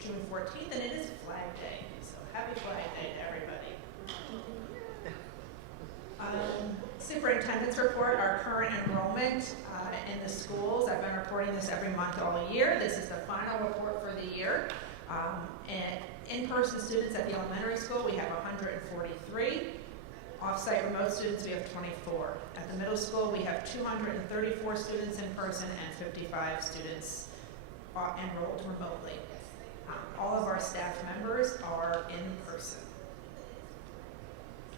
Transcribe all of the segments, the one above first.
June 14th, and it is Flag Day. So happy Flag Day to everybody. Superintendent's report, our current enrollment in the schools. I've been reporting this every month all year. This is the final report for the year. And in-person students at the elementary school, we have 143. Off-site remote students, we have 24. At the middle school, we have 234 students in person and 55 students enrolled remotely. All of our staff members are in person.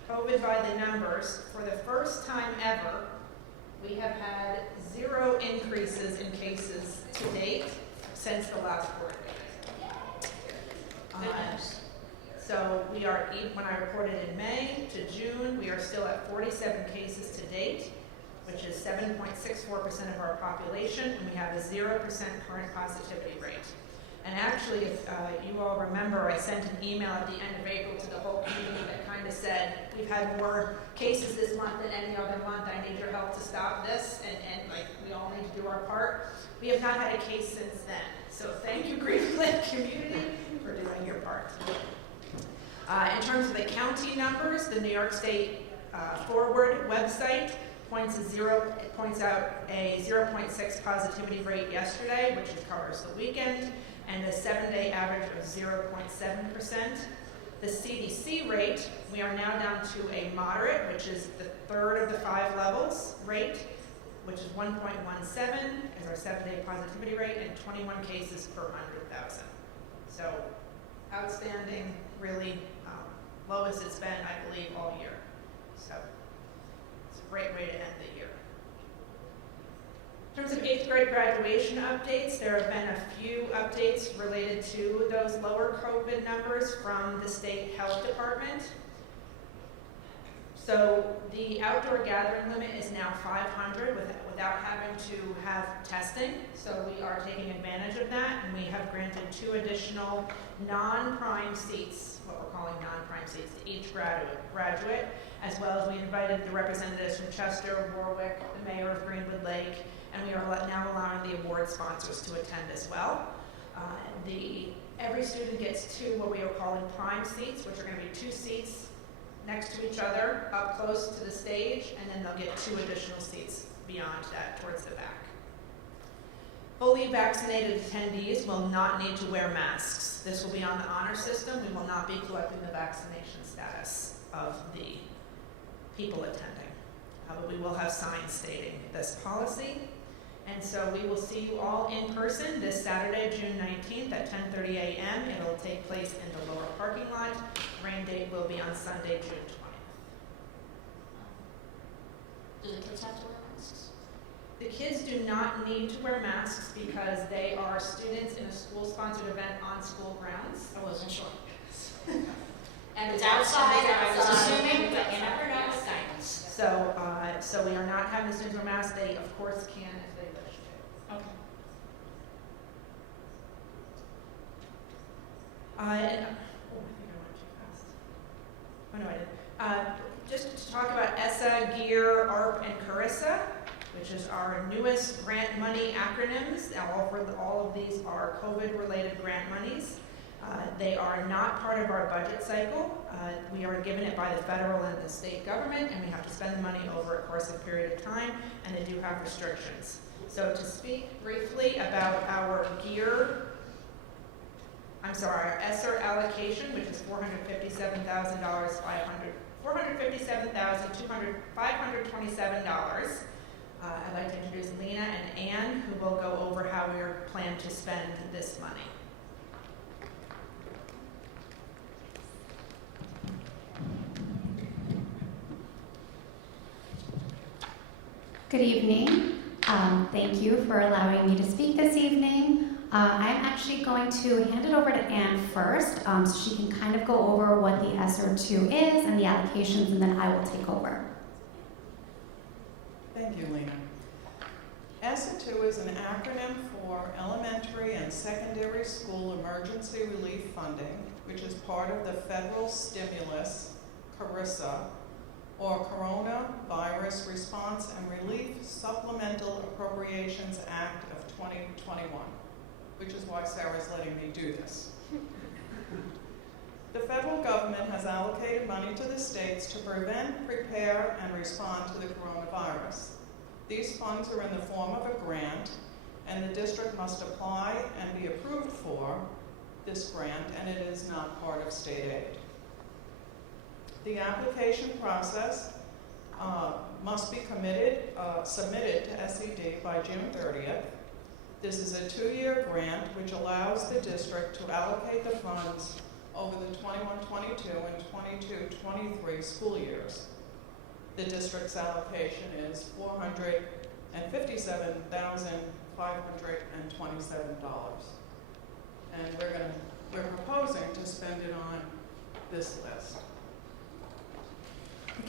COVID by the numbers, for the first time ever, we have had 0 increases in cases to date since the last quarter. So we are, when I reported in May to June, we are still at 47 cases to date, which is 7.64% of our population, and we have a 0% current positivity rate. And actually, if you all remember, I sent an email at the end of April to the whole community that kind of said, we've had more cases this month than any other month. I need your help to stop this, and like we all need to do our part. We have not had a case since then. So thank you, Greenland community, for doing your part. In terms of the county numbers, the New York State Forward website points out a 0.6 positivity rate yesterday, which covers the weekend, and a 7-day average of 0.7%. The CDC rate, we are now down to a moderate, which is the third of the 5 levels rate, which is 1.17 is our 7-day positivity rate, and 21 cases per 100,000. So outstanding, really lowest it's been, I believe, all year. So it's a great way to end the year. In terms of 8th grade graduation updates, there have been a few updates related to those lower COVID numbers from the state health department. So the outdoor gathering limit is now 500 without having to have testing. So we are taking advantage of that, and we have granted 2 additional non-prime seats, what we're calling non-prime seats, to each graduate, as well as we invited the representatives from Chester, Warwick, the mayor of Greenwood Lake, and we are now allowing the award sponsors to attend as well. Every student gets 2 what we are calling prime seats, which are going to be 2 seats next to each other, up close to the stage, and then they'll get 2 additional seats beyond that, towards the back. Fully vaccinated attendees will not need to wear masks. This will be on the honor system. We will not be collecting the vaccination status of the people attending. But we will have signs stating this policy. And so we will see you all in person this Saturday, June 19th at 10:30 a.m. It will take place in the lower parking lot. Rain date will be on Sunday, June 20th. Do the kids have to wear masks? The kids do not need to wear masks because they are students in a school-sponsored event on school grounds. I wasn't sure. And It's outside, I was assuming, but you never know with guidance. So we are not having the students wear masks. They, of course, can if they wish to. Okay. I think I went too fast. Oh, no, I didn't. Just to talk about ESSA, GEAR, ARP, and CARISSA, which is our newest grant money acronyms. All of these are COVID-related grant monies. They are not part of our budget cycle. We are given it by the federal and the state government, and we have to spend the money over a course of period of time, and they do have restrictions. So to speak briefly about our our ESSER allocation, which is $457,527. I'd like to introduce Lena and Ann, who will go over how we plan to spend this money. Good evening. Thank you for allowing me to speak this evening. I'm actually going to hand it over to Ann first, so she can kind of go over what the ESSER 2 is and the allocations, and then I will take over. Thank you, Lena. ESSER 2 is an acronym for Elementary and Secondary School Emergency Relief Funding, which is part of the federal stimulus, CARISSA, or Coronavirus Response and Relief Supplemental Appropriations Act of 2021, which is why Sarah's letting me do this. The federal government has allocated money to the states to prevent, prepare, and respond to the coronavirus. These funds are in the form of a grant, and the district must apply and be approved for this grant, and it is not part of state aid. The application process must be submitted to SED by June 30th. This is a 2-year grant which allows the district to allocate the funds over the 21-22 and 22-23 school years. The district's allocation is $457,527, and we're proposing to spend it on this list.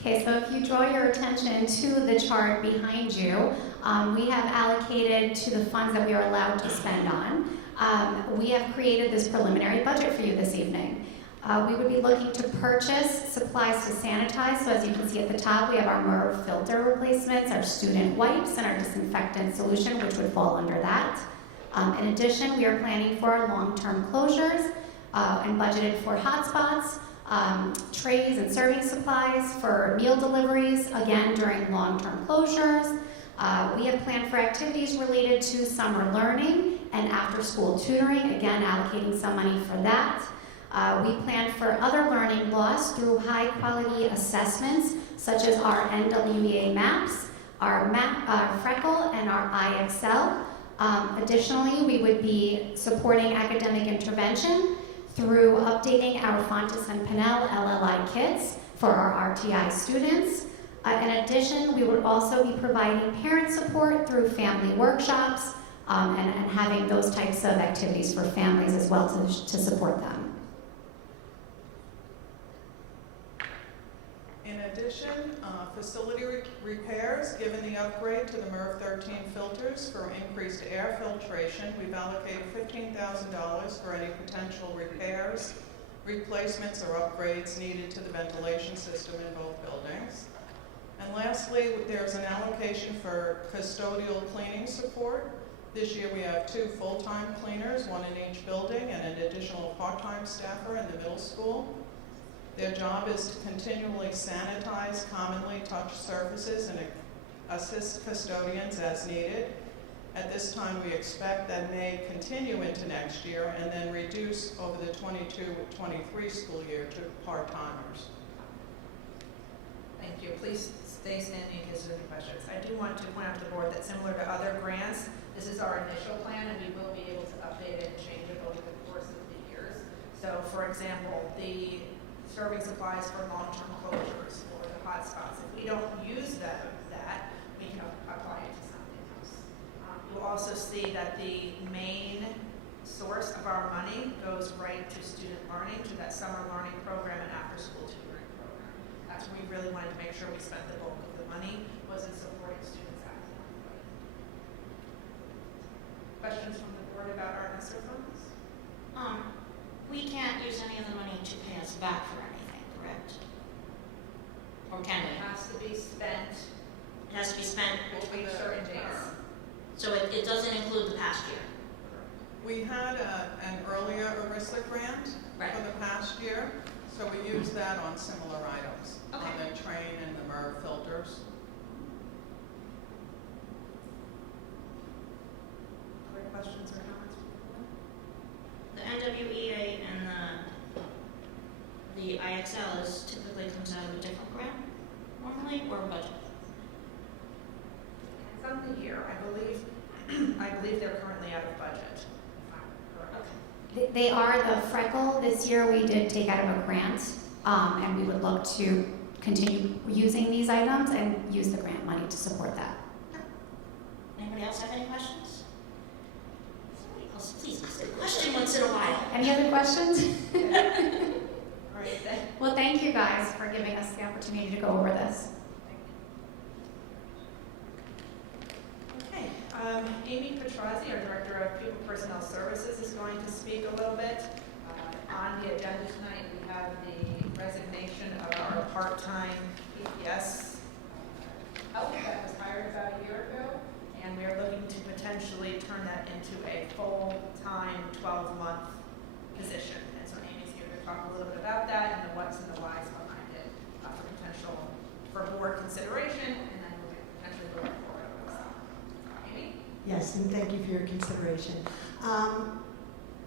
Okay, so if you draw your attention to the chart behind you, we have allocated to the funds that we are allowed to spend on. We have created this preliminary budget for you this evening. We would be looking to purchase supplies to sanitize. So as you can see at the top, we have our MERV filter replacements, our student wipes, and our disinfectant solution, which would fall under that. In addition, we are planning for our long-term closures and budgeted for hotspots, trays and serving supplies for meal deliveries, again during long-term closures. We have planned for activities related to summer learning and after-school tutoring, again allocating some money for that. We plan for other learning loss through high-quality assessments, such as our NWEA maps, our Freckle, and our IXL. Additionally, we would be supporting academic intervention through updating our Fontes and Pinnell LLI kits for our RTI students. In addition, we would also be providing parent support through family workshops and having those types of activities for families as well to support them. In addition, facility repairs, given the upgrade to the MERV 13 filters for increased air filtration, we've allocated $15,000 for any potential repairs, replacements, or upgrades needed to the ventilation system in both buildings. And lastly, there's an allocation for custodial cleaning support. This year we have 2 full-time cleaners, 1 in each building, and an additional part-time staffer in the middle school. Their job is to continually sanitize commonly touched surfaces and assist custodians as needed. At this time, we expect that may continue into next year and then reduce over the 22-23 school year to part-timers. Thank you. Please stay standing in case there's any questions. I do want to point out to the board that similar to other grants, this is our initial plan and we will be able to update it and change it over the course of the years. So for example, the serving supplies for long-term closures or the hotspots, if we don't use that, we can apply it to something else. You'll also see that the main source of our money goes right to student learning, to that summer learning program and after-school tutoring program. That's where we really wanted to make sure we spent the bulk of the money was in supporting students academically. Questions from the board about our ESSER funds? We can't use any of the money to pay us back for anything, correct? Or can It we? has to be spent It has to be spent, between certain dates. so it doesn't include the past year. We had an earlier ERISA grant Right. for the past year, so we used that on similar items, on Okay. the train and the MERV filters. Other questions or comments from the board? The NWEA and the IXL is typically comes out of a different grant, normally, or budget. It's on the year, I believe. I believe they're currently out of budget. If I'm correct. Okay. They are the Freckle. This year we did take out of a grant, and we would look to continue using these items and use the grant money to support that. Anybody else have any questions? Somebody else, please ask a question once in a while. Any other questions? All right, then. Well, thank you guys for giving us the opportunity to go over this. Okay, Amy Petrozzi, our Director of Pupil Personnel Services, is going to speak a little bit. On the agenda tonight, we have the resignation of our part-time PPS help that was hired about a year ago, and we are looking to potentially turn that into a full-time part-time, 12-month position. And so Amy's here to talk a little bit about that and the what's and the whys behind it for board consideration, and then we'll potentially go forward with this. Amy? Yes, and thank you for your consideration.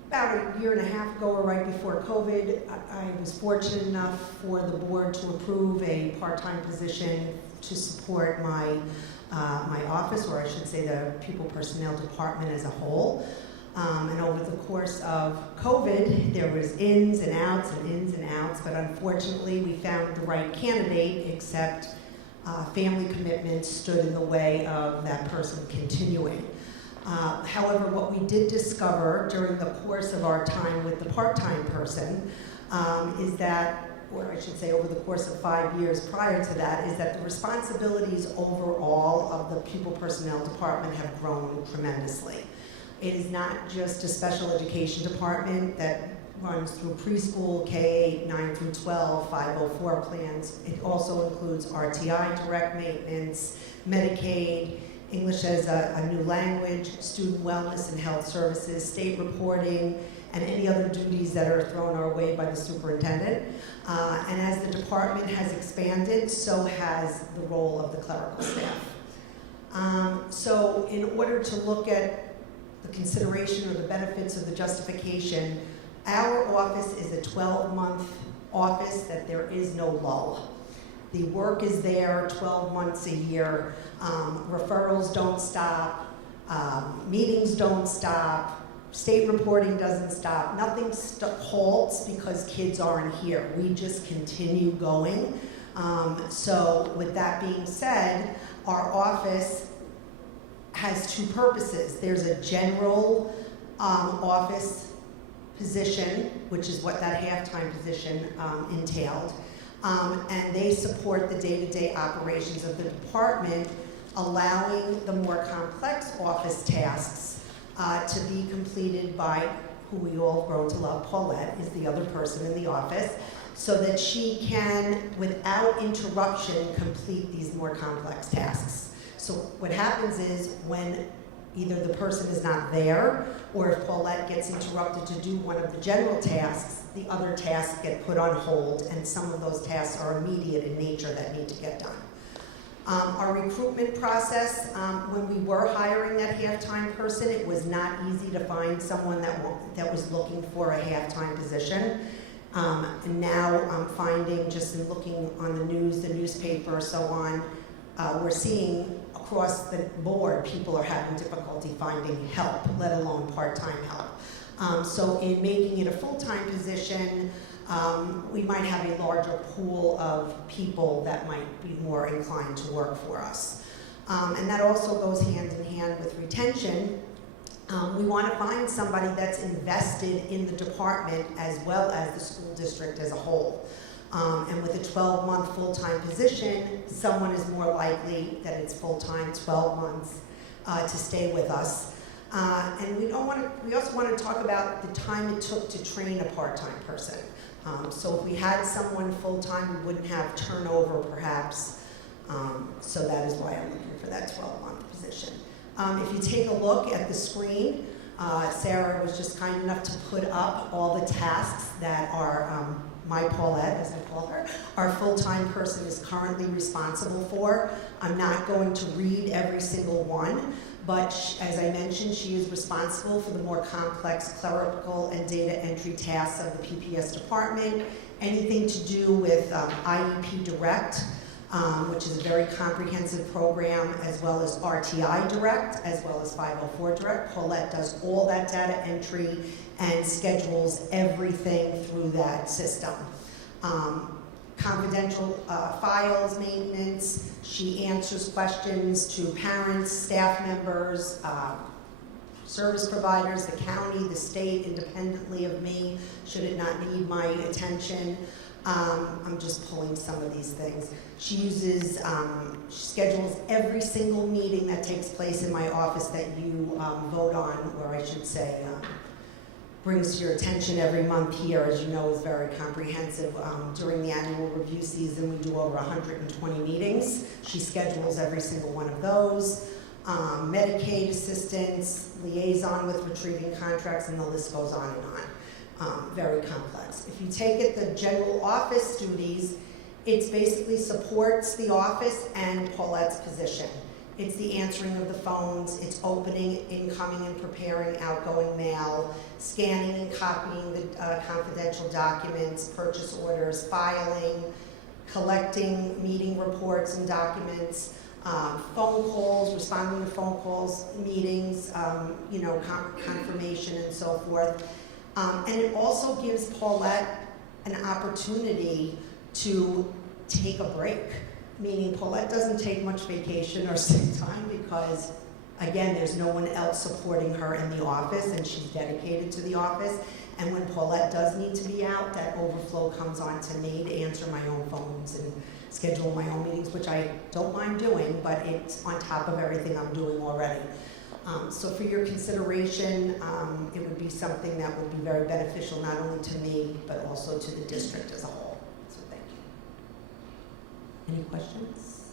About a year and a half ago, or right before COVID, I was fortunate enough for the board to approve a part-time position to support my office, or I should say the People Personnel Department as a whole. And over the course of COVID, there was ins and outs, but unfortunately we found the right candidate, except family commitments stood in the way of that person continuing. However, what we did discover during the course of our time with the part-time person is that, or I should say over the course of 5 years prior to that, is that the responsibilities overall of the People Personnel Department have grown tremendously. It is not just a special education department that runs through preschool, K-8, 9 through 12, 504 plans. It also includes RTI, direct maintenance, Medicaid, English as a new language, student wellness and health services, state reporting, and any other duties that are thrown our way by the superintendent. And as the department has expanded, so has the role of the clerical staff. So in order to look at the consideration or the benefits of the justification, our office is a 12-month office that there is no lull. The work is there 12 months a year. Referrals don't stop. Meetings don't stop. State reporting doesn't stop. Nothing halts because kids aren't here. We just continue going. So with that being said, our office has two purposes. There's a general office position, which is what that halftime position entailed. And they support the day-to-day operations of the department, allowing the more complex office tasks to be completed by who we all grow to love. Paulette is the other person in the office, so that she can, without interruption, complete these more complex tasks. So what happens is when either the person is not there, or if Paulette gets interrupted to do one of the general tasks, the other tasks get put on hold, and some of those tasks are immediate in nature that need to get done. Our recruitment process, when we were hiring that halftime person, it was not easy to find someone that was looking for a halftime position. And now I'm finding, just in looking on the news, the newspaper, so on, we're seeing across the board, people are having difficulty finding help, let alone part-time help. So in making it a full-time position, we might have a larger pool of people that might be more inclined to work for us. And that also goes hand in hand with retention. We want to find somebody that's invested in the department as well as the school district as a whole. And with a 12-month full-time position, someone is more likely that it's full-time, 12 months, to stay with us. And we also want to talk about the time it took to train a part-time person. So if we had someone full-time, we wouldn't have turnover, perhaps. So that is why I'm looking for that 12-month position. If you take a look at the screen, Sarah was just kind enough to put up all the tasks that are my Paulette, as I call her, our full-time person is currently responsible for. I'm not going to read every single one, but as I mentioned, she is responsible for the more complex clerical and data entry tasks of the PPS department, anything to do with IEP Direct, which is a very comprehensive program, as well as RTI Direct, as well as 504 Direct. Paulette does all that data entry and schedules everything through that system. Confidential files maintenance, she answers questions to parents, staff members, service providers, the county, the state, independently of me, should it not need my attention. I'm just pulling some of these things. She uses, she schedules every single meeting that takes place in my office that you vote on, or I should say, brings to your attention every month here, as you know, is very comprehensive. During the annual review season, we do over 120 meetings. She schedules every single one of those. Medicaid assistance, liaison with retrieving contracts, and the list goes on and on. Very complex. If you take it, the general office duties, it basically supports the office and Paulette's position. It's the answering of the phones, it's opening, incoming and preparing outgoing mail, scanning and copying the confidential documents, purchase orders, filing, collecting meeting reports and documents, phone calls, responding to phone calls, meetings, confirmation and so forth. And it also gives Paulette an opportunity to take a break, meaning Paulette doesn't take much vacation or sick time because, again, there's no one else supporting her in the office and she's dedicated to the office. And when Paulette does need to be out, that overflow comes on to me to answer my own phones and schedule my own meetings, which I don't mind doing, but it's on top of everything I'm doing already. So for your consideration, it would be something that would be very beneficial not only to me, but also to the district as a whole. So thank you. Any questions?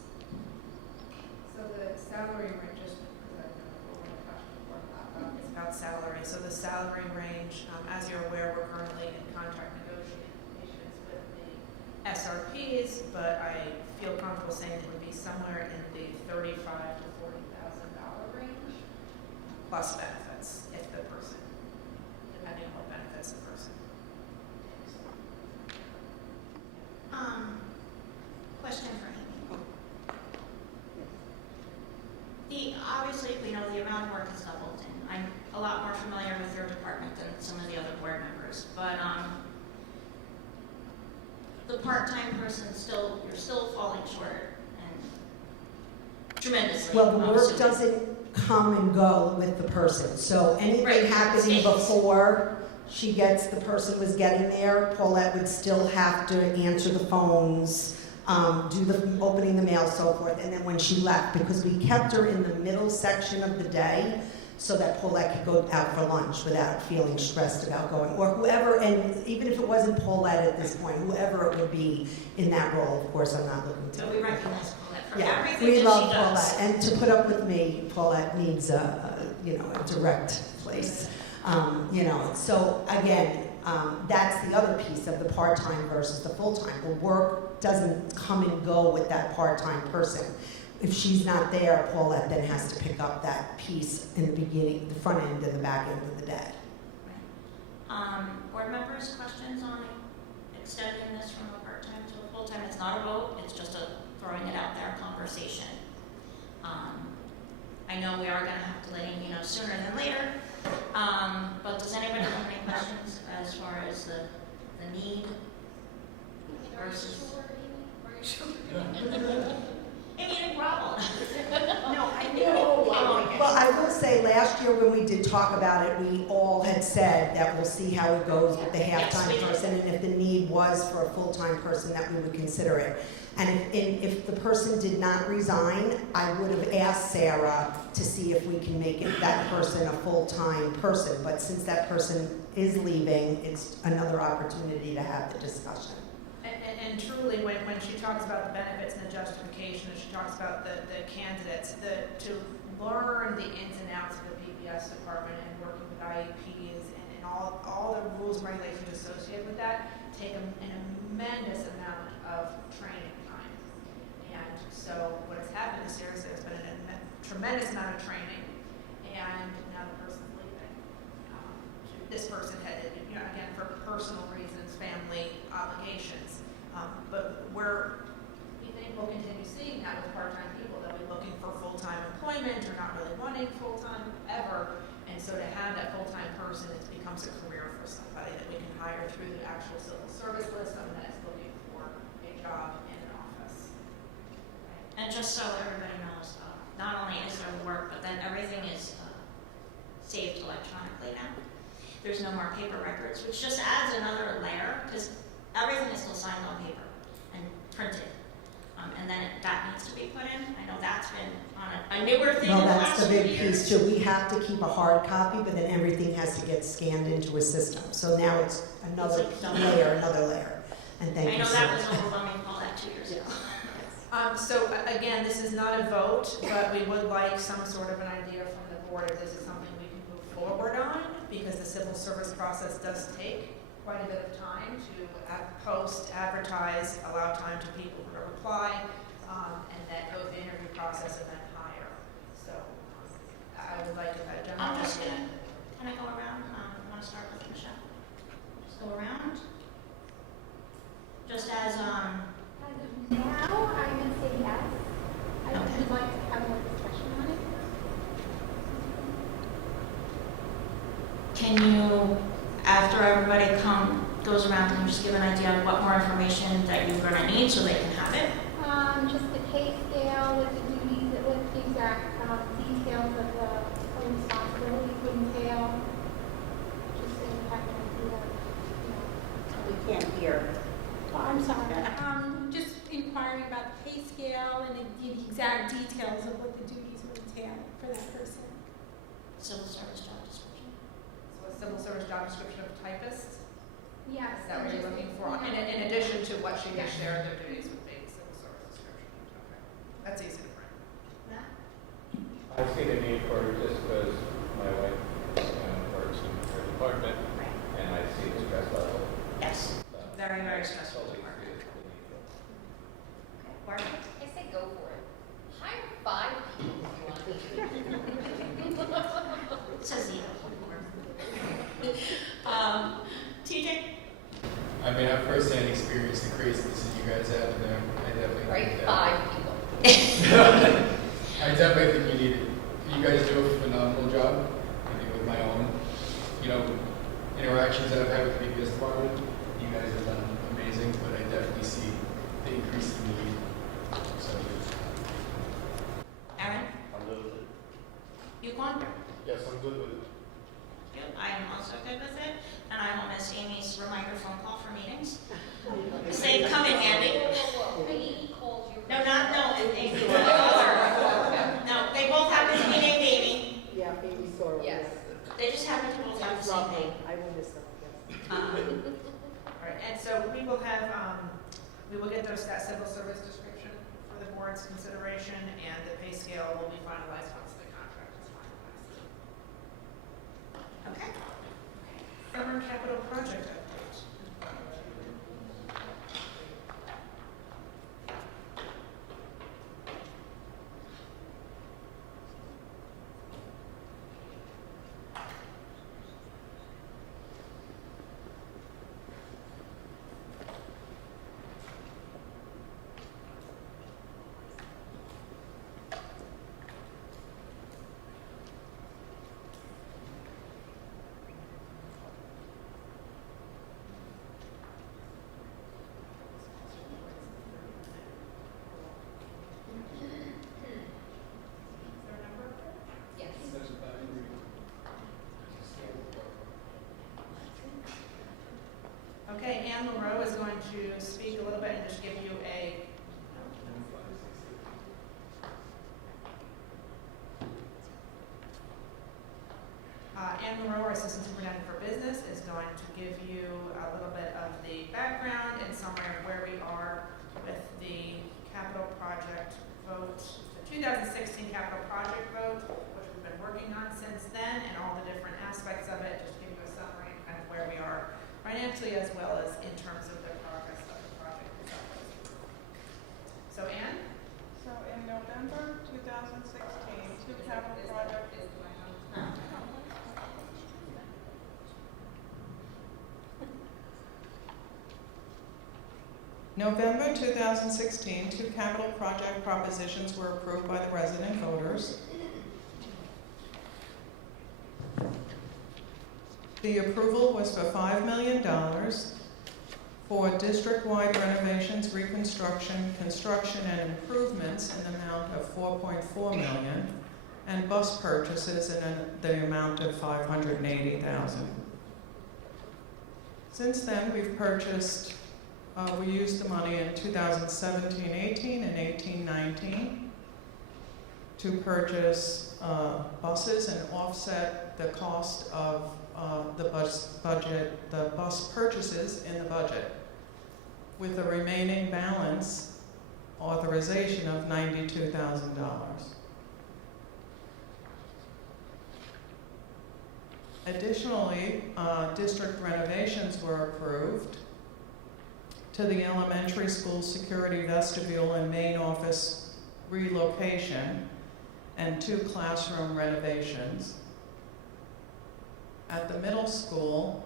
So the salary range, just because I know one question before it's about salary. So the salary range, as you're aware, we're currently in contract negotiations with the SRPs, but I feel comfortable saying it would be somewhere in the $35,000 to $40,000 range, plus benefits, if the person, depending on what benefits the person takes. Question for Amy. Obviously, we know the amount of work has doubled, and I'm a lot more familiar with your department than some of the other board members, but the part-time person you're still falling short and tremendously. Well, the work doesn't come and go with the person. So anything Right. happening before the person was getting there, Paulette would still have to answer the phones, do the opening the mail, so forth. And then when she left, because we kept her in the middle section of the day, so that Paulette could go out for lunch without feeling stressed about going, or whoever, and even if it wasn't Paulette at this point, whoever it would be in that role, of course, I'm not looking to. So we recognize Paulette for Yeah, everything we that love she does. Paulette, and to put up with me, Paulette needs a direct place. So again, that's the other piece of the part-time versus the full-time. The work doesn't come and go with that part-time person. If she's not there, Paulette then has to pick up that piece in the beginning, the front end and the back end of the day. Board members, questions on extending this from a part-time to a full-time? It's not a vote, it's just a throwing it out there conversation. I know we are going to have to let Amy know sooner than later, but does anybody have any questions as far as the need versus? Are you sure? Amy, no problem. No, I know. Well, I will say, last year when we did talk about it, we all had said that we'll see how it goes with the half-time Yes, we did. person, and if the need was for a full-time person, that we would consider it. And if the person did not resign, I would have asked Sarah to see if we can make that person a full-time person. But since that person is leaving, it's another opportunity to have the discussion. And truly, when she talks about the benefits and the justification, and she talks about the candidates, to learn the ins and outs of the PBS department and working with IEPs and all the rules and regulations associated with that take an immense amount of training time. And so what has happened this year is there's been a tremendous amount of training, and now the person's leaving. This person had, again, for personal reasons, family obligations. But we think we'll continue seeing that with part-time people. They'll be looking for full-time employment or not really wanting full-time ever. And so to have that full-time person, it becomes a career for somebody that we can hire through the actual civil service list, someone that is looking for a job in an office. And just so everybody knows, not only is there work, but then everything is saved electronically now. There's no more paper records, which just adds another layer, because everything is still signed on paper and printed. And then that needs to be put in. I know that's been on a newer thing No, in the that's last the few big years. piece too. We have to keep a hard copy, but then everything has to get scanned into a system. So now it's another It's like layer. And thank I you know so that much. was overwhelming all that 2 years ago. So again, this is not a vote, but we would like some sort of an idea from the board if this is something we can move forward on, because the civil service process does take quite a bit of time to post, advertise, allow time to people to reply, and then go through the interview process and then hire. So I would like a general. I'm just gonna, can I go around? I want to start with Michelle. Just go around. Just as, Now, I'm going to say yes. I Okay. would like to have more discussion on it. can you, after everybody goes around, can you just give an idea of what more information that you're gonna need so they can have it? Just the pay scale with the duties, with the exact details of the responsibilities would entail. Just so you have an idea, We can't hear. Oh, I'm sorry. Just inquiring about the pay scale and the exact details of what the duties would entail for that person. Civil service job description. So a civil service job description of typist, Yes. is that what you're looking for? In addition to what she has shared, their duties would be civil service description. Okay, that's easy to print. Matt? I see the need for it just because my wife works in her department, Right. and I see the stress level. Yes. So Very, very stressful totally work. see the need for it. Okay. Barbara? I say go for it. Hire 5 people if you want. Says the TJ? I mean, I've firsthand experienced the craziness that you guys have, and I definitely Right, think 5 people. I definitely think you need it. You guys do a phenomenal job. I think with my own, interactions that I've had with the previous department, you guys have done amazing. But I definitely see the increase in need. So, Aaron? I'm good with it. Yukon? Yes, I'm good with it. Yep, I am also good with it, and I will miss Amy's reminder phone call for meetings. Because they come in handy. Amy called you. No, Amy. No, they both happen to be named Amy. Yeah, Amy Sorrell. Yes. They just happen to both have the That's same lovely. name. I will miss them, yes. All right, and so we will have, we will get that civil service description for the board's consideration, and the pay scale will be finalized once the contract is finalized. Okay. Summer capital project update. Yes. Okay, Anne Monroe is going to speak a little bit and just give you a Anne Monroe, our Assistant Superintendent for Business, is going to give you a little bit of the background and summary of where we are with the capital project vote, the 2016 capital project vote, which we've been working on since then, and all the different aspects of it, just give you a summary and kind of where we are financially as well as in terms of the progress of the project itself. So Anne? So in November 2016, 2 capital projects. November 2016, 2 capital project propositions were approved by the resident voters. The approval was for $5 million for district-wide renovations, reconstruction, construction, and improvements in the amount of $4.4 million, and bus purchases in the amount of $580,000. Since then, we've purchased, we used the money in 2017-18 and 18-19 to purchase buses and offset the cost of the bus purchases in the budget. With the remaining balance authorization of $92,000. Additionally, district renovations were approved to the elementary school security vestibule and main office relocation and 2 classroom renovations. At the middle school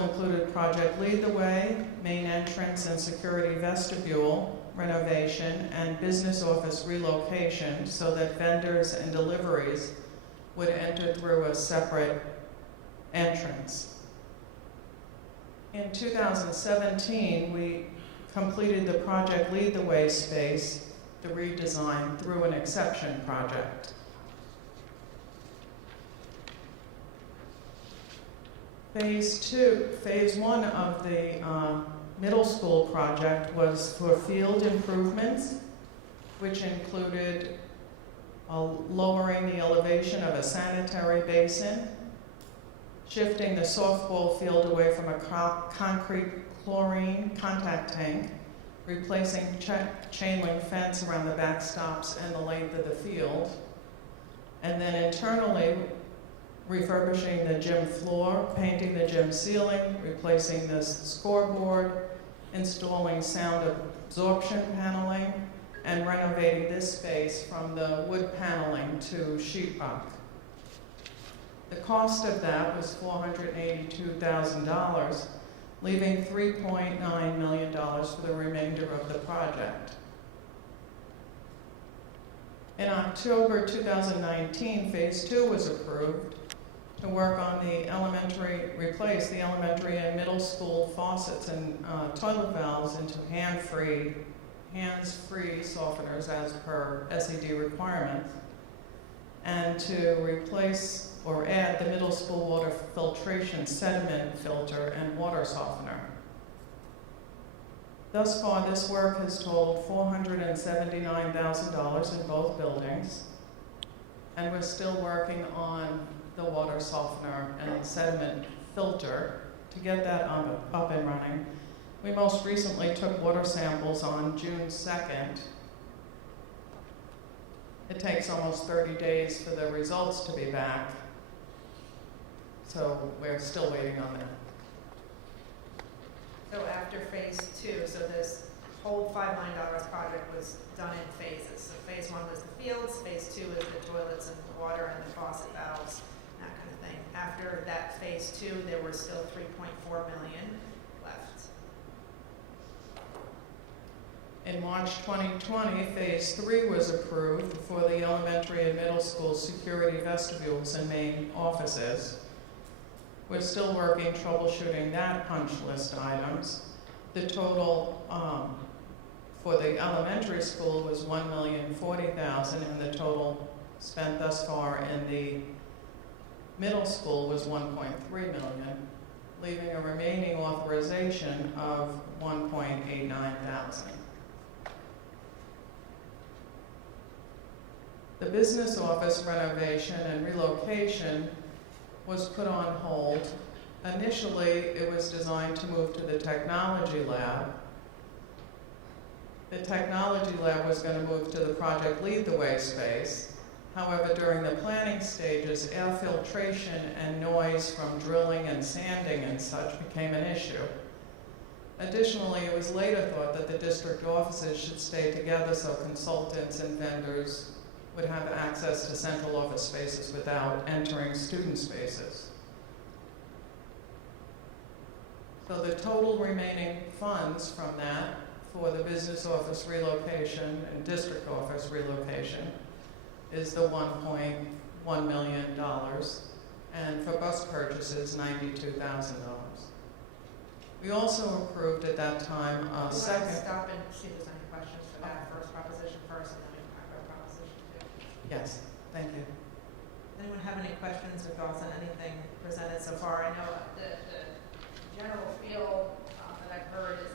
included Project Lead the Way, main entrance and security vestibule renovation, and business office relocation so that vendors and deliveries would enter through a separate entrance. In 2017, we completed the Project Lead the Way space, the redesign, through an exception project. Phase 1 of the middle school project was for field improvements, which included lowering the elevation of a sanitary basin, shifting the softball field away from a concrete chlorine contact tank, replacing chain link fence around the backstops and the length of the field, and then internally refurbishing the gym floor, painting the gym ceiling, replacing the scoreboard, installing sound absorption paneling, and renovating this space from the wood paneling to sheetrock. The cost of that was $482,000, leaving $3.9 million for the remainder of the project. In October 2019, Phase 2 was approved to work on replace the elementary and middle school faucets and toilet valves into hands-free softeners as per SED requirements, and to replace or add the middle school water filtration sediment filter and water softener. Thus far, this work has totaled $479,000 in both buildings, and we're still working on the water softener and sediment filter to get that up and running. We most recently took water samples on June 2nd. It takes almost 30 days for the results to be back, so we're still waiting on that. So after Phase 2, so this whole $5 million project was done in phases. So Phase 1 was the fields, Phase 2 is the toilets and the water and the faucet valves, that kind of thing. After that Phase 2, there were still $3.4 million left. In March 2020, Phase 3 was approved for the elementary and middle school security vestibules and main offices. We're still working, troubleshooting that punch list items. The total for the elementary school was $1,040,000, and the total spent thus far in the middle school was $1.3 million, leaving a remaining authorization of $1.89,000. The business office renovation and relocation was put on hold. Initially, it was designed to move to the technology lab. The technology lab was going to move to the Project Lead the Way space. However, during the planning stages, air filtration and noise from drilling and sanding and such became an issue. Additionally, it was later thought that the district offices should stay together so consultants and vendors would have access to central office spaces without entering student spaces. So the total remaining funds from that for the business office relocation and district office relocation is the $1.1 million, and for bus purchases, $92,000. We also approved at that time a second. Stop and see if there's any questions for that first proposition first, and then we can talk about proposition 2. Yes, thank you. Anyone have any questions or thoughts on anything presented so far? I know the general feel that I've heard is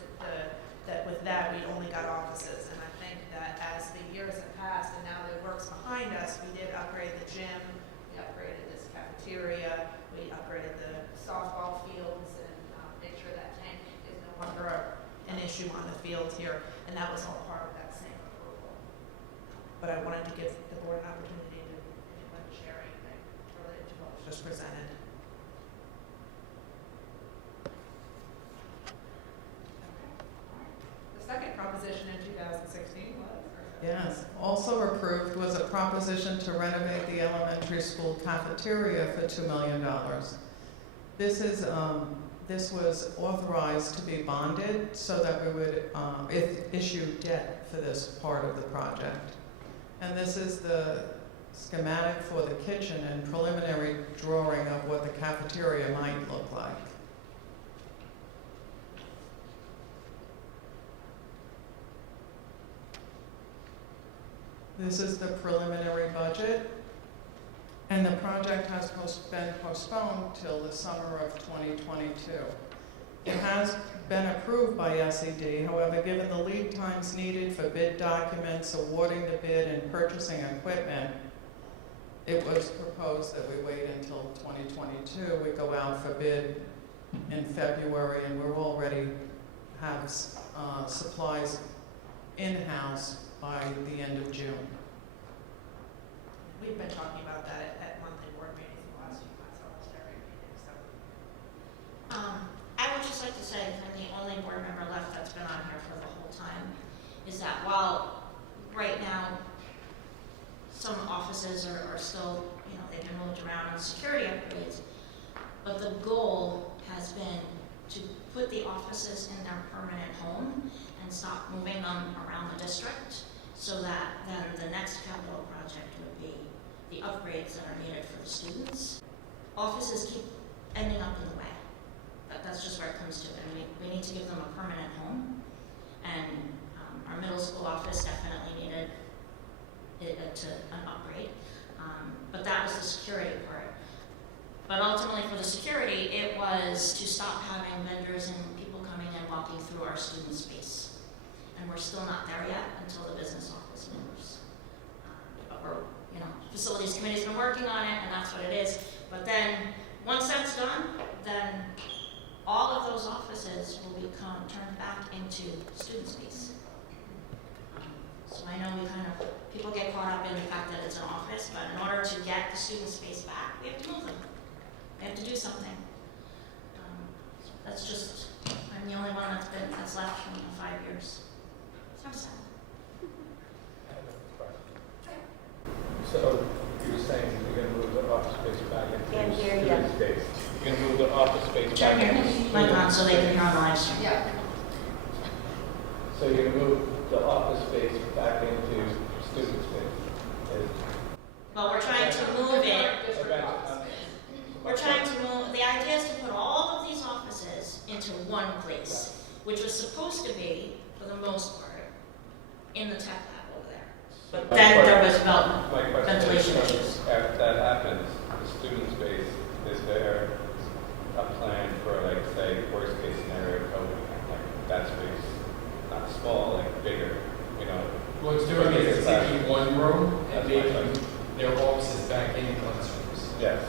that with that we only got offices, and I think that as the years have passed and now the work's behind us, we did upgrade the gym, we upgraded this cafeteria, we upgraded the softball fields, and make sure that tank is no longer an issue on the field here, and that was all part of that same approval. But I wanted to give the board an opportunity to, if you want to share anything related to what was just presented. The second proposition in 2016 was? Yes, also approved was a proposition to renovate the elementary school cafeteria for $2 million. This was authorized to be bonded so that we would issue debt for this part of the project. And this is the schematic for the kitchen and preliminary drawing of what the cafeteria might look like. This is the preliminary budget, and the project has been postponed till the summer of 2022. It has been approved by SED, however, given the lead times needed for bid documents, awarding the bid, and purchasing equipment, it was proposed that we wait until 2022. We go out for bid in February, and we're already have supplies in-house by the end of June. We've been talking about that at monthly board meetings in the last few months, almost every meeting, so. I would just like to say, I'm the only board member left that's been on here for the whole time, is that while right now some offices are still, they've been moved around on security upgrades, but the goal has been to put the offices in their permanent home and stop moving them around the district, so that then the next capital project would be the upgrades that are needed for the students. Offices keep ending up in the way. That's just where it comes to it. And we need to give them a permanent home. And our middle school office definitely needed an upgrade. But that was the security part. But ultimately for the security, it was to stop having vendors and people coming and walking through our student space. And we're still not there yet until the business office moves. But we're, facilities committee's been working on it, and that's what it is. But then, once that's done, then all of those offices will become turned back into student space. So I know people get caught up in the fact that it's an office, but in order to get the student space back, we have to move them. We have to do something. So that's just, I'm the only one that's left from 5 years. So sad. So you're saying you're going to move the office space back Can't into hear student you. space? You're going to move the office space Turn back your into mic on student so they can hear on the live stream. Yeah. So you're going to move the office space back into student space? Well, we're trying to move it. We're trying to move, the idea is to put all of these offices into one place, which was supposed to be, for the most part, in the tech lab over there. But then there was ventilation issues. After that happens, the student space, is there a plan for, like, say, worst case scenario, COVID, like that space, not small, like bigger, What it's doing is it's taking one room and That's making their offices back in classrooms. Yes.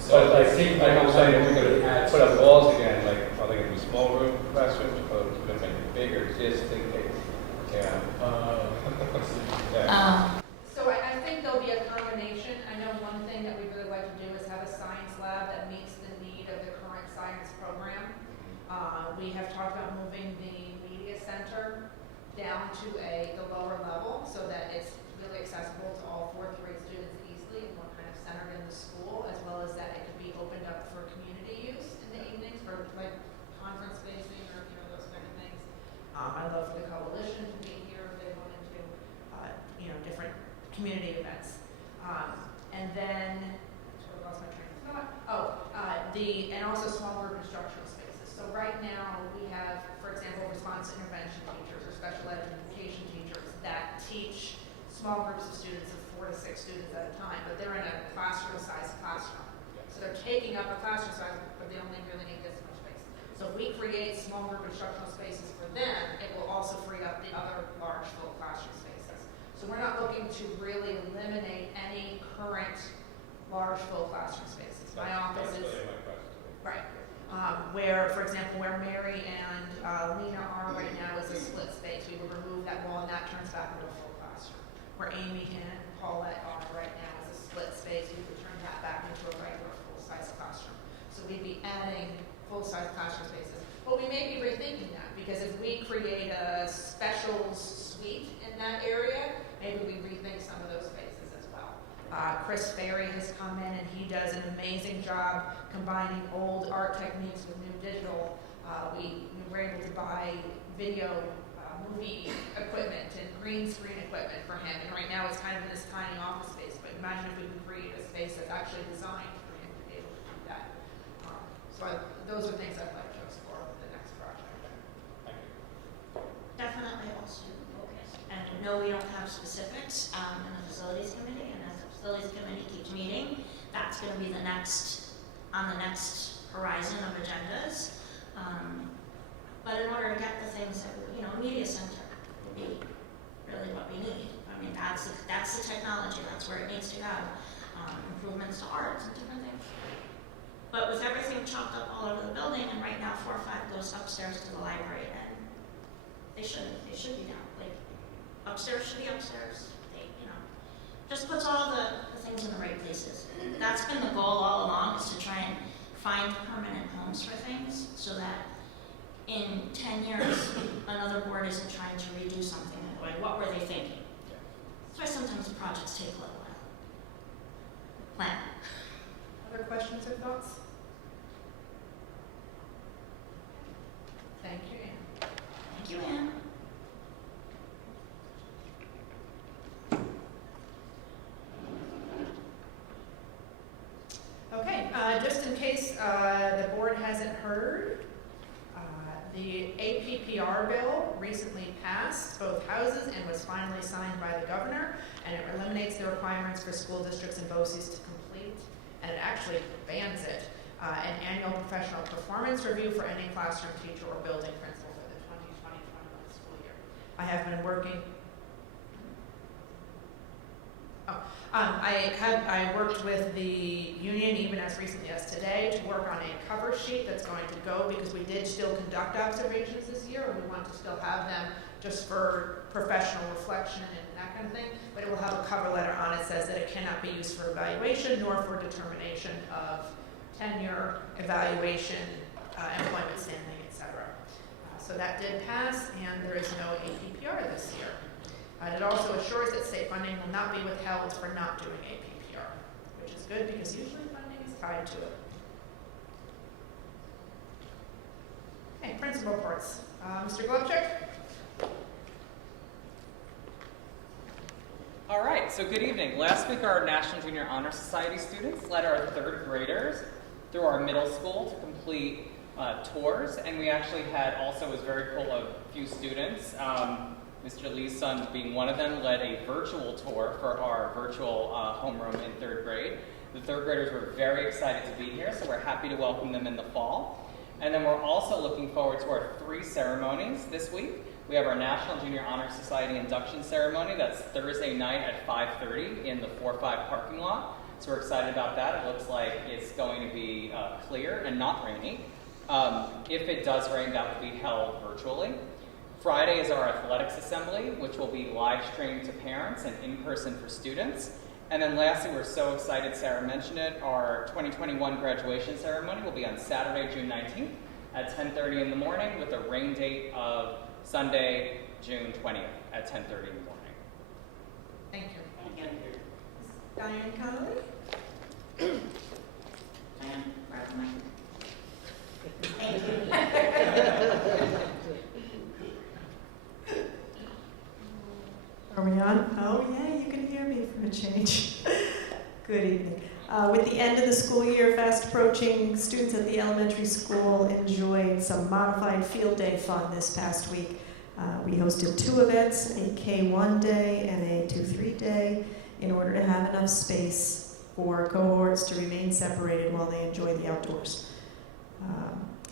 So But it's taking like I'm one saying, if room you're and going add to put up walls again, like, are they going to be small room classrooms, or are they going to make it bigger, just in case? Yeah. Yeah. So I think there'll be a combination. I know one thing that we'd really like to do is have a science lab that meets the need of the current science program. We have talked about moving the media center down to the lower level so that it's really accessible to all fourth grade students easily and more kind of centered in the school, as well as that it could be opened up for community use in the evenings for like conference spacing or those kind of things. I'd love for the coalition to be here if they wanted to, different community events. And then, I sort of lost my train of thought. And also small group instructional spaces. So right now we have, for example, response intervention teachers or special education teachers that teach small groups of students of 4 to 6 students at a time, but they're in a classroom-sized classroom. So they're taking up a classroom size, but they only really need this much space. So if we create small group instructional spaces for them, it will also free up the other large full classroom spaces. So we're not looking to really eliminate any current large full classroom spaces. My office is, That's really my question. right. Where, for example, where Mary and Lena are right now is a split space. We would remove that wall and that turns back into a full classroom. Where Amy and Paulette are right now is a split space. We would turn that back into a regular full-size classroom. So we'd be adding full-size classroom spaces. But we may be rethinking that because if we create a specials suite in that area, maybe we rethink some of those spaces as well. Chris Ferry has come in and he does an amazing job combining old art techniques with new digital. We were able to buy video movie equipment and green screen equipment for him. And right now it's kind of in this tiny office space, but imagine if we could create a space that's actually designed for him to be able to do that. Those are things I'd like to explore with the next project. Definitely all student focused. And no, we don't have specifics in the facilities committee, and as the facilities committee keeps meeting, that's going to be the next, on the next horizon of agendas. But in order to get the things that, media center would be really what we need. I mean, that's the technology, that's where it needs to go. Improvements to arts and different things. But with everything chopped up all over the building, and right now 4 or 5 goes upstairs to the library, and they should be down. Like, upstairs should be upstairs. They, just puts all the things in the right places. That's been the goal all along, is to try and find permanent homes for things, so that in 10 years, another board isn't trying to redo something and going, what were they thinking? That's why sometimes projects take a little while. Plan. Other questions or thoughts? Thank you, Anne. Thank you, Anne. Okay, just in case the board hasn't heard, the APPR bill recently passed both houses and was finally signed by the governor, and it eliminates the requirements for school districts and BOCES to complete, and it actually bans it, an annual professional performance review for any classroom teacher or building principal for the 2020-21 school year. I have been working. I worked with the union even as recently as today to work on a cover sheet that's going to go, because we did still conduct observations this year and we want to still have them just for professional reflection and that kind of thing, but it will have a cover letter on it that says that it cannot be used for evaluation nor for determination of tenure, evaluation, employment standing, etc. So that did pass, and there is no APPR this year. It also assures that state funding will not be withheld for not doing APPR, which is good because usually funding is tied to it. Okay, principal reports. Mr. Globchuk? All right, so good evening. Last week our National Junior Honor Society students led our 3rd graders through our middle school to complete tours, and we actually had also, it was very cool, a few students. Mr. Lee's son, being one of them, led a virtual tour for our virtual homeroom in 3rd grade. The 3rd graders were very excited to be here, so we're happy to welcome them in the fall. And then we're also looking forward to our 3 ceremonies this week. We have our National Junior Honor Society induction ceremony. That's Thursday night at 5:30 in the 4-5 parking lot. So we're excited about that. It looks like it's going to be clear and not rainy. If it does rain, that will be held virtually. Friday is our athletics assembly, which will be live streamed to parents and in person for students. And then lastly, we're so excited, Sarah mentioned it, our 2021 graduation ceremony will be on Saturday, June 19th at 10:30 in the morning with a rain date of Sunday, June 20th at 10:30 in the morning. Thank you. Thank you. Diane Connolly? Diane, grab the mic. Thank you. Are we on? Oh, yeah, you can hear me for a change. Good evening. With the end of the school year fast approaching, students at the elementary school enjoyed some modified field day fun this past week. We hosted 2 events, a K-1 day and a 2-3 day, in order to have enough space for cohorts to remain separated while they enjoy the outdoors.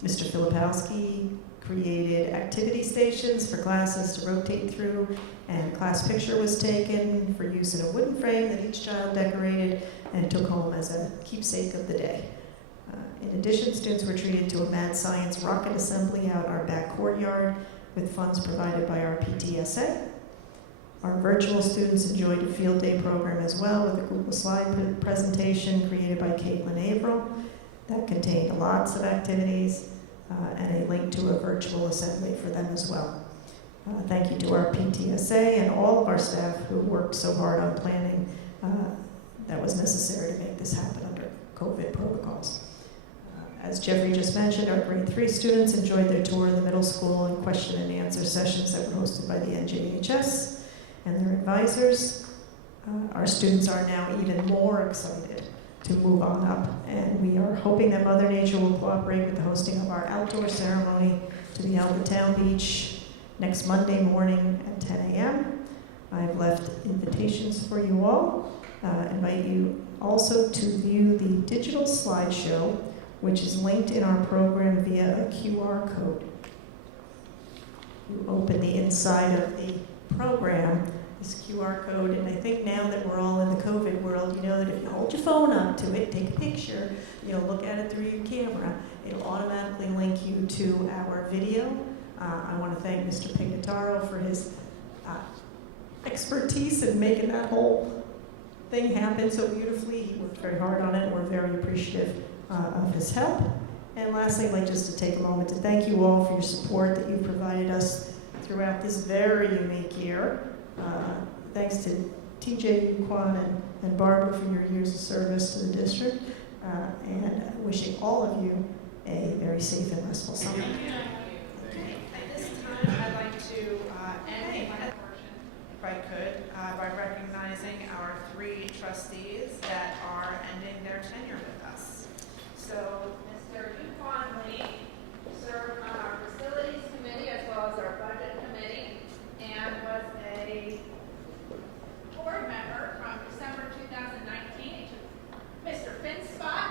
Mr. Filipowski created activity stations for classes to rotate through, and a class picture was taken for use in a wooden frame that each child decorated and took home as a keepsake of the day. In addition, students were treated to a mad science rocket assembly out in our back courtyard with funds provided by our PTSA. Our virtual students enjoyed a field day program as well with a Google slide presentation created by Caitlin Averill that contained lots of activities and a link to a virtual assembly for them as well. Thank you to our PTSA and all of our staff who worked so hard on planning that was necessary to make this happen under COVID protocols. As Jeffrey just mentioned, our grade 3 students enjoyed their tour of the middle school and question and answer sessions that were hosted by the NJHS and their advisors. Our students are now even more excited to move on up, and we are hoping that Mother Nature will cooperate with the hosting of our outdoor ceremony to be held at Town Beach next Monday morning at 10 a.m. I've left invitations for you all. Invite you also to view the digital slideshow, which is linked in our program via a QR code. You open the inside of the program, this QR code, and I think now that we're all in the COVID world, you know that if you hold your phone up to it, take a picture, look at it through your camera, it'll automatically link you to our video. I want to thank Mr. Pignataro for his expertise in making that whole thing happen so beautifully. He worked very hard on it, and we're very appreciative of his help. And lastly, I'd like just to take a moment to thank you all for your support that you've provided us throughout this very unique year. Thanks to TJ Yuquan and Barbara for your years of service to the district, and wishing all of you a very safe and restful summer. At this time, I'd like to end my portion, if I could, by recognizing our 3 trustees that are ending their tenure with us. So, Mr. Yukon Lee served on our Facilities Committee as well as our Budget Committee and was a board member from December 2019 to Mr. Finn's spot,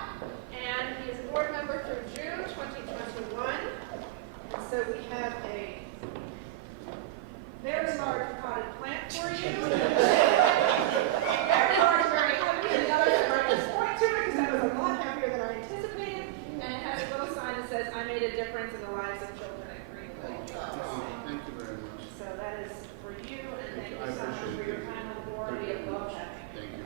and he is a board member through June 2021. And so we have a very large potted plant for you. Very large, very heavy, and the others are going to point to it because I was a lot happier than I anticipated. And it has a little sign that says, "I made a difference in the lives of children at Greenville." Thank you very much. So that is for you, and thank you I so much for your appreciate it. time on the board. We have loved having you. Thank you.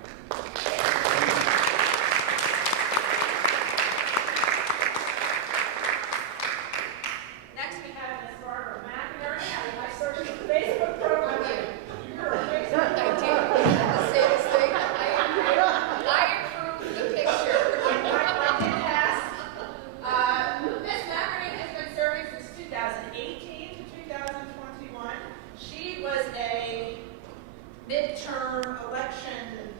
Next, we have Ms. Barbara McInerney. I searched the Facebook program. You're a Facebook I approved the picture. I did ask. Ms. McInerney has been serving since 2018 to 2021. She was a midterm election,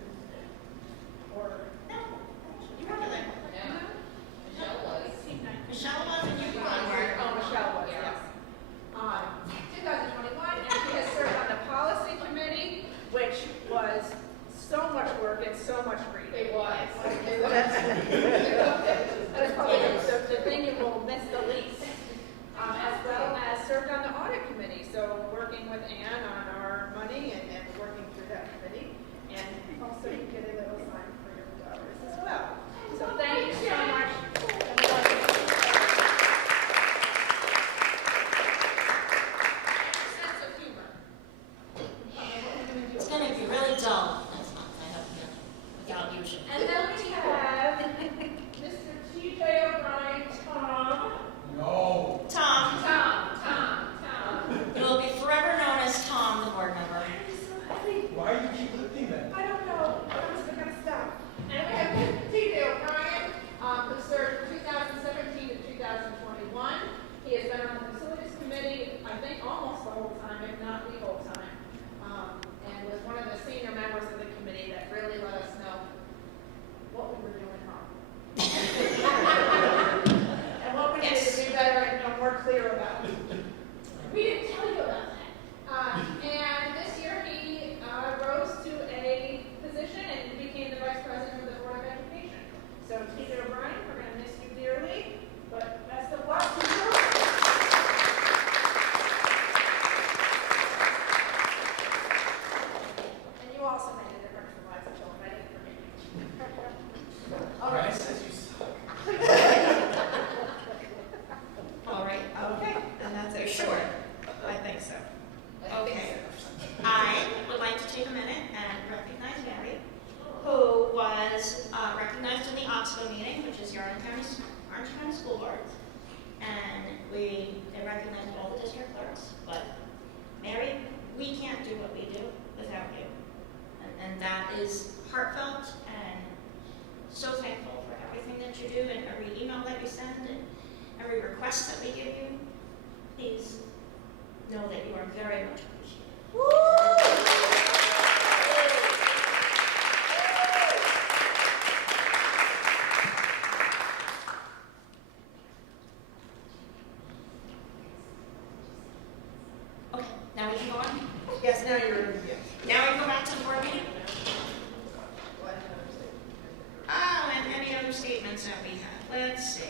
or no, you remember that? Michelle was. Michelle was and you were on there. Oh, Michelle was, yes. 2021, and she has served on the policy committee, which was so much work and so much reading. It was. That's probably the thing you will miss the least. As well as served on the audit committee, so working with Ann on our money and working through that committee. And also you get a little sign for your flowers as well. So thank you so much. Sense of humor. It's going to be really dull next month, I have a feeling, without you. And then we have Mr. T.J. O'Brien, Tom. Tom, you will be forever known as Tom, the board member. Why do you keep lifting that? I don't know. I'm gonna stop. And we have T.J. O'Brien, who served from 2017 to 2021. He has been on the facilities committee, I think, almost the whole time, if not the whole time. And was one of the senior members of the committee that really let us know what we were doing wrong. And what we needed to be better and more clear about. We didn't tell you about that. And this year he rose to a position and became the vice president of the Board of Education. So T.J. O'Brien, we're going to miss you dearly, but best of luck to you. And you also made a difference in the lives of children. I didn't forget you. All right. Says you suck. Orange County School Board, and they recognize all the district clerks, but Mary, we can't do what we do without you. And that is heartfelt and so thankful for everything that you do and every email that you send and every request that we give you. Please know that you are very much appreciated. Okay, now we can go on? Yes, now you're, Now we go back to the board meeting? Oh, and any other statements that we have? Let's see.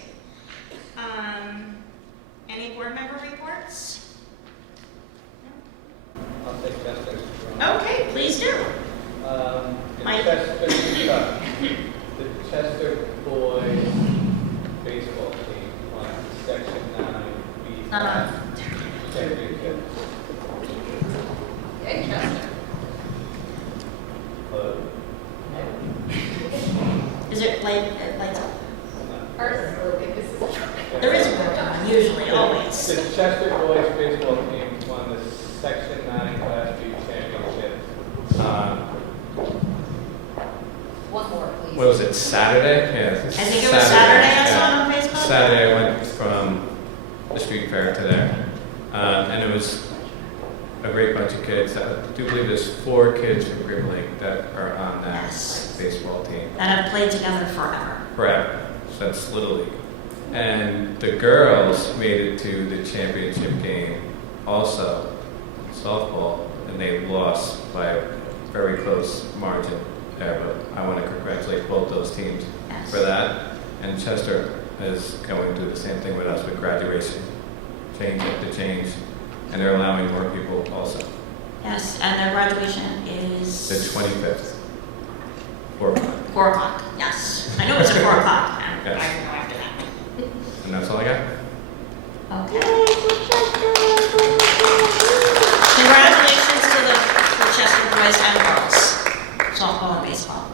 Any board member reports? I'll take Chester's. Okay, please do. Mike. The Chester boys baseball team won Section 9 B championship. Hey, Chester. Is it like Ours is broken. This is there is a broken one, usually, always. The Chester boys baseball team won the Section 9 Class B championship. one more, please. What was it, Saturday? Yeah, I think it was Saturday I saw on Facebook. Saturday I went from the street fair to there. And it was a great bunch of kids. I do believe there's 4 kids from Grim Lake that are on that Yes. baseball team. That have played together forever. Correct. So that's Little League. And the girls made it to the championship game also, softball, and they lost by a very close margin there. But I want to congratulate both those teams Yes. for that. And Chester is going to do the same thing with us with graduation. Change it to change. And they're allowing more people also. Yes, and their graduation is The 25th. 4 o'clock. 4 o'clock. Yes, I know it's at 4 o'clock. I Yes. can go after that. And that's all I got. Okay. Congratulations to the Chester boys and girls, softball and baseball.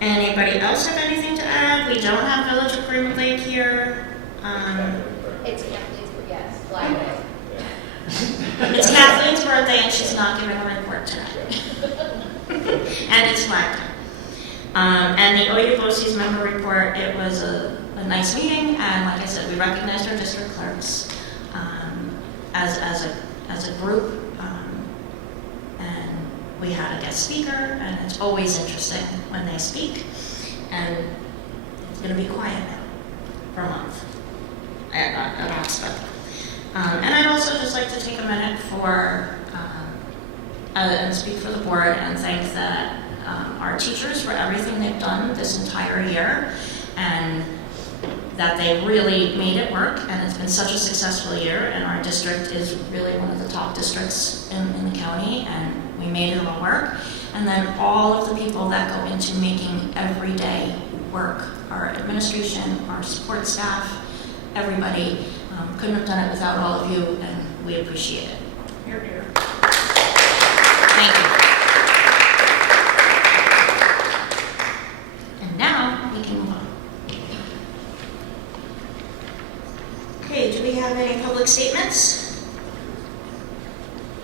Anybody else have anything to add? We don't have Village of Green Lake here. It's Kathleen's, but yes, Flag Day. It's Kathleen's birthday and she's not giving a report tonight. And it's Flag Day. And the OU BOCES member report, it was a nice meeting, and like I said, we recognized our district clerks as a group, and we had a guest speaker, and it's always interesting when they speak, and it's going to be quiet now for a month at Oxford. And I'd also just like to take a minute and speak for the board and thank our teachers for everything they've done this entire year, and that they really made it work, and it's been such a successful year, and our district is really one of the top districts in the county, and we made it all work. And then all of the people that go into making every day work, our administration, our support staff, everybody, couldn't have done it without all of you, and we appreciate it. Hear, hear. Thank you. And now we can move on. Okay, do we have any public statements?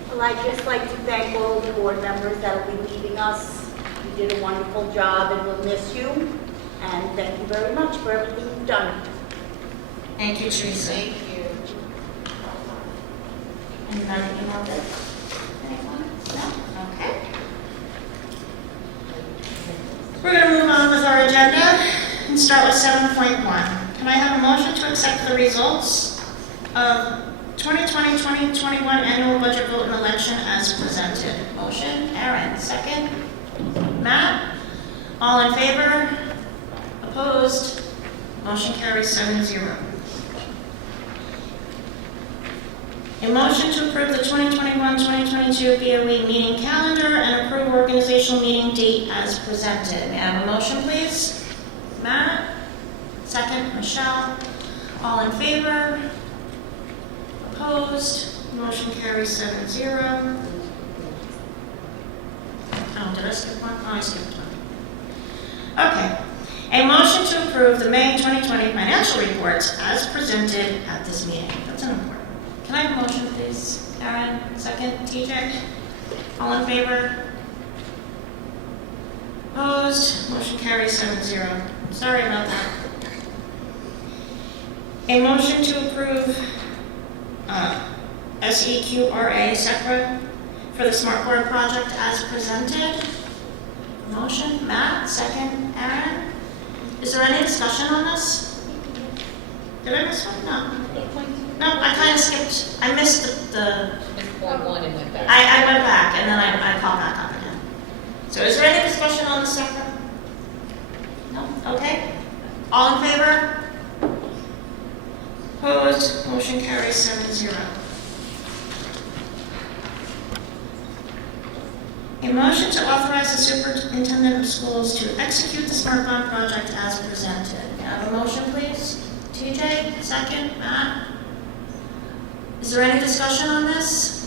Well, I'd just like to thank all the board members that will be leaving us. You did a wonderful job and we'll miss you. And thank you very much for everything you've done. Thank you, Teresa. Thank you. Anybody emailed it? Anyone? No? Okay. We're going to move on with our agenda and start with 7.1. Can I have a motion to accept the results of 2020-2021 annual budget vote and election as presented? Motion, Aaron. Second, Matt. All in favor? Opposed? Motion carries 7-0. A motion to approve the 2021-2022 BOE meeting calendar and approve organizational meeting date as presented. May I have a motion, please? Matt? Second, Michelle. All in favor? Opposed? Motion carries 7-0. Oh, did I skip one? Oh, I skipped one. Okay. A motion to approve the May 2020 financial reports as presented at this meeting. That's an important. Can I have a motion, please? Aaron, second. TJ? All in favor? Opposed? Motion carries 7-0. Sorry about that. A motion to approve SEQRA SECRA for the Smart Board project as presented. Motion, Matt, second, Aaron. Is there any discussion on this? Did I miss one? No. No, I kind of skipped. I missed the Point one and went back. I went back and then I called back up again. So is there any discussion on the SECRA? No? Okay. All in favor? Opposed? Motion carries 7-0. A motion to authorize the superintendent of schools to execute the Smart Bond project as presented. May I have a motion, please? TJ, second. Matt? Is there any discussion on this?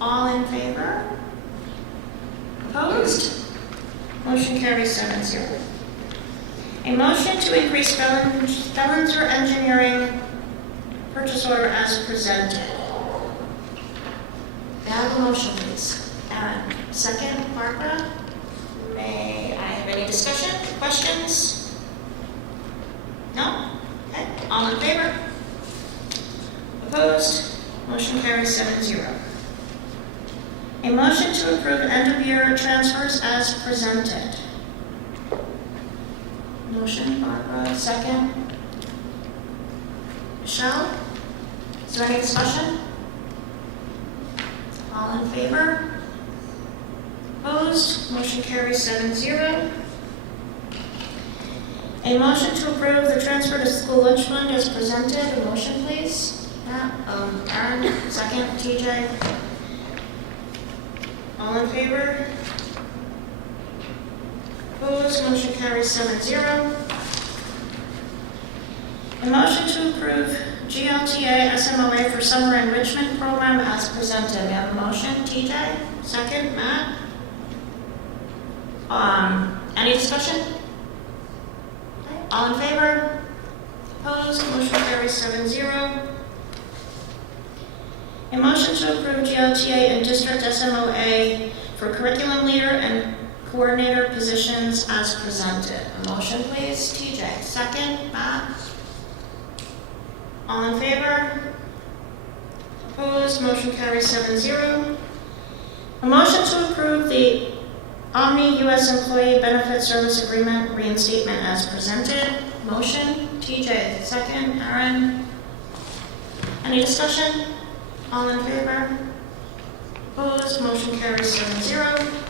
All in favor? Opposed? Motion carries 7-0. A motion to increase Fellenser Engineering purchase order as presented. May I have a motion, please? Aaron. Second, Barbara. May I have any discussion, questions? No? Okay. All in favor? Opposed? Motion carries 7-0. A motion to approve end-of-year transfers as presented. Motion, Barbara. Second. Michelle? Is there any discussion? All in favor? Opposed? Motion carries 7-0. A motion to approve the transfer to school lunch fund as presented. A motion, please. Aaron, second. TJ. All in favor? Opposed? Motion carries 7-0. A motion to approve GLTA SMOA for summer enrichment program as presented. We have a motion. TJ, second. Matt. Any discussion? Okay. All in favor? Opposed? Motion carries 7-0. A motion to approve GLTA and district SMOA for curriculum leader and coordinator positions as presented. A motion, please. TJ, second. Matt. All in favor? Opposed? Motion carries 7-0. A motion to approve the Omni U.S. Employee Benefit Service Agreement reinstatement as presented. Motion. TJ, second. Aaron. Any discussion? All in favor? Opposed? Motion carries 7-0.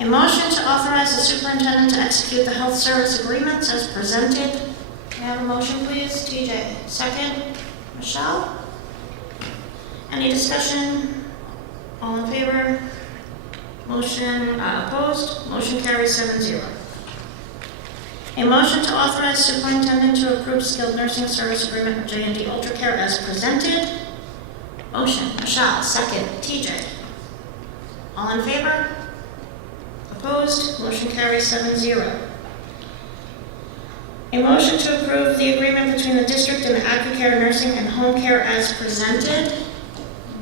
A motion to authorize the superintendent to execute the health service agreements as presented. May I have a motion, please? TJ. Second. Michelle? Any discussion? All in favor? Motion opposed? Motion carries 7-0. A motion to authorize superintendent to approve skilled nursing service agreement with J&D Ultracare as presented. Motion. Michelle. Second. TJ. All in favor? Opposed? Motion carries 7-0. A motion to approve the agreement between the district and the AccuCare Nursing and Home Care as presented.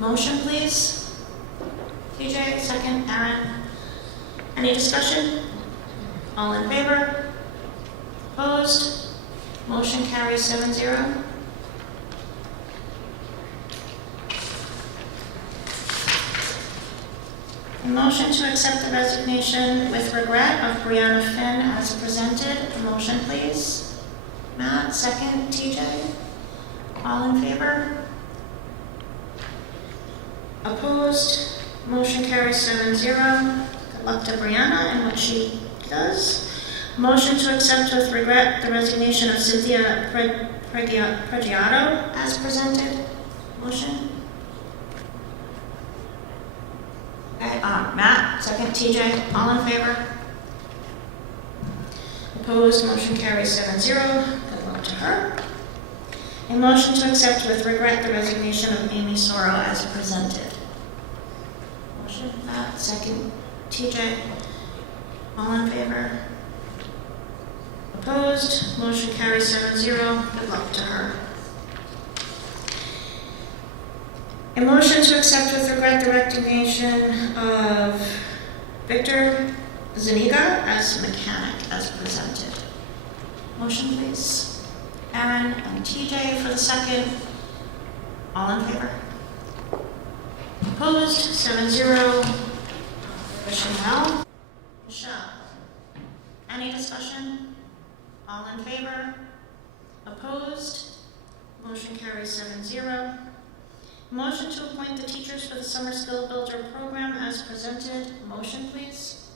Motion, please. TJ, second. Aaron. Any discussion? All in favor? Opposed? Motion carries 7-0. A motion to accept the resignation with regret of Brianna Finn as presented. A motion, please. Matt, second. TJ. All in favor? Opposed? Motion carries 7-0. Good luck to Brianna and what she does. Motion to accept with regret the resignation of Cynthia Pregiato as presented. Motion. Okay, Matt, second. TJ, all in favor? Opposed? Motion carries 7-0. Good luck to her. A motion to accept with regret the resignation of Amy Sorrow as presented. Motion. Matt, second. TJ? All in favor? Opposed? Motion carries 7-0. Good luck to her. A motion to accept with regret the resignation of Victor Zuniga as mechanic as presented. Motion, please. Aaron and TJ for the second. All in favor? Opposed? 7-0. Wishing well. Michelle? Any discussion? All in favor? Opposed? Motion carries 7-0. Motion to appoint the teachers for the Summer Skill Builder program as presented. Motion, please.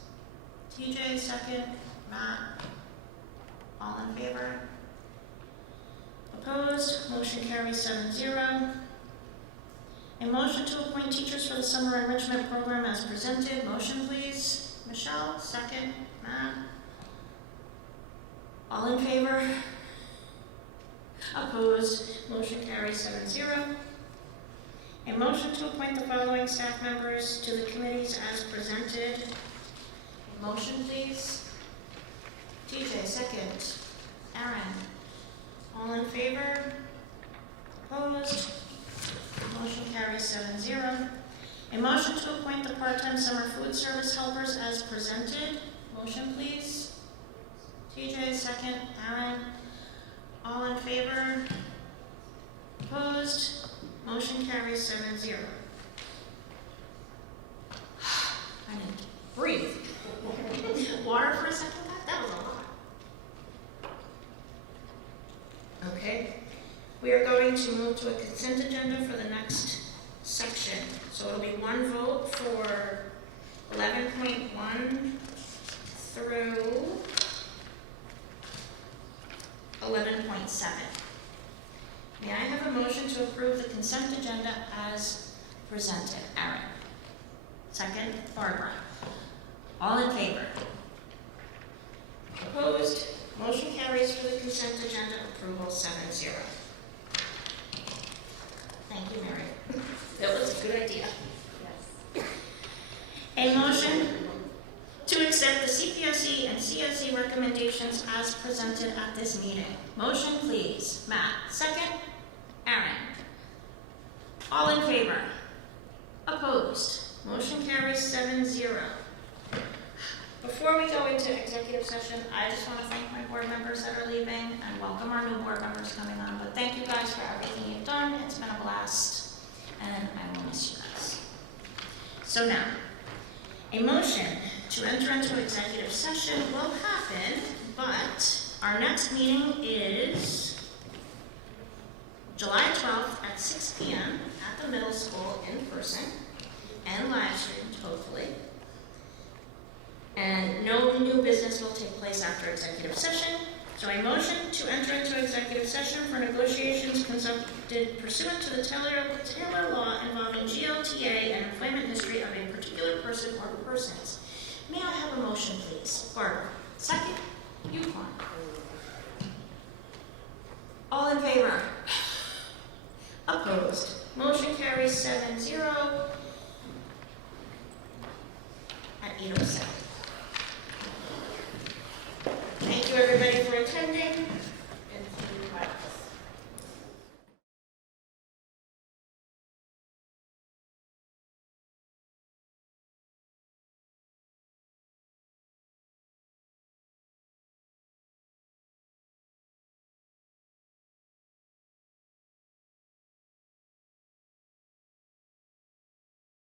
TJ, second. Matt? All in favor? Opposed? Motion carries 7-0. A motion to appoint teachers for the Summer Enrichment program as presented. Motion, please. Michelle, second. Matt? All in favor? Opposed? Motion carries 7-0. A motion to appoint the following staff members to the committees as presented. A motion, please. TJ, second. Aaron? All in favor? Opposed? Motion carries 7-0. A motion to appoint the part-time summer food service helpers as presented. Motion, please. TJ, second. Aaron? All in favor? Opposed? Motion carries 7-0. I need to breathe. Water for a second? That was a lot. Okay. We are going to move to a consent agenda for the next section. So it'll be one vote for 11.1 through 11.7. May I have a motion to approve the consent agenda as presented? Aaron. Second, Barbara. All in favor? Opposed? Motion carries for the consent agenda approval 7-0. Thank you, Mary. That was a good idea. Yes. A motion to accept the CPSE and CSE recommendations as presented at this meeting. Motion, please. Matt. Second. Aaron. All in favor? Opposed? Motion carries 7-0. Before we go into executive session, I just want to thank my board members that are leaving and welcome our new board members coming on. But thank you guys for everything you've done. It's been a blast, and I will miss you guys. So now, a motion to enter into executive session will happen, but our next meeting is July 12th at 6 p.m. at the middle school in person and live streamed, hopefully. And no new business will take place after executive session. So a motion to enter into executive session for negotiations conducted pursuant to the Taylor law involving GLTA and employment history of a particular person or persons. May I have a motion, please? Barbara. Second. Yukon. All in favor? Opposed? Motion carries 7-0 at 8:07. Thank you, everybody, for attending.